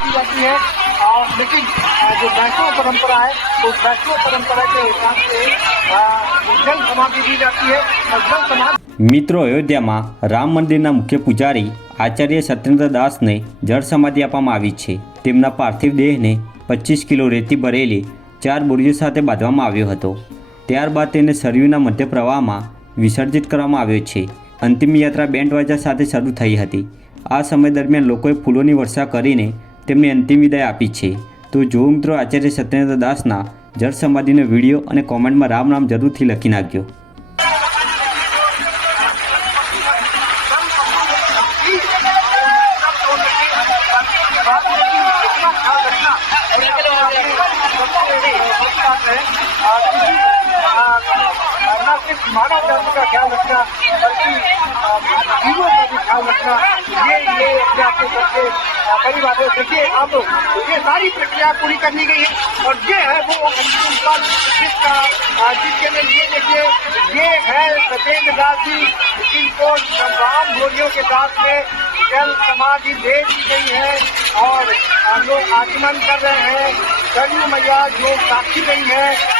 की जाती है और लेकिन अ, जो वैष्णव परंपरा है उस वैष्णव परंपरा के हिसाब से अ, जल समाधि दी जाती है और जल समाधि મિત્રો અયોધ્યામાં રામ મંદિરના મુખ્ય પૂજારી આચાર્ય સત્યેન્દ્ર દાસને જળ સમાધિ આપવામાં આવી છે તેમના પાર્થિવ દેહને પચીસ કિલો રેતી ભરેલી ચાર બોરીઓ સાથે બાંધવામાં આવ્યો હતો ત્યારબાદ તેને સરયુના મધ્ય પ્રવાહમાં વિસર્જિત કરવામાં આવ્યો છે અંતિમ યાત્રા બેન્ડ વાજા સાથે શરૂ થઈ હતી આ સમય દરમિયાન લોકોએ ફૂલોની વર્ષા કરીને તેમને અંતિમ વિદાય આપી છે તો જો મિત્રો આચાર્ય સત્યેન્દ્ર દાસના જળ સમાધિનો વિડીયો અને કોમેન્ટમાં રામ નામ જરૂરથી લખી નાખજો न सिर्फ मानव धर्म का ख्याल रखना बल्कि जीवों का भी ख्याल रखना ये ये अपने आप को सबसे बड़ी बात देखिए, अब ये सारी प्रक्रिया पूरी करनी गई है और ये है वो अंतिम पल जिसका जिसके लिए ये देखिए, ये है सत्येंद्र दास जी जिनको तमाम बोलियों के साथ में जल समाधि दे दी गई है और लोग आगमन कर रहे हैं। सरयू मैया जो साक्षी गई है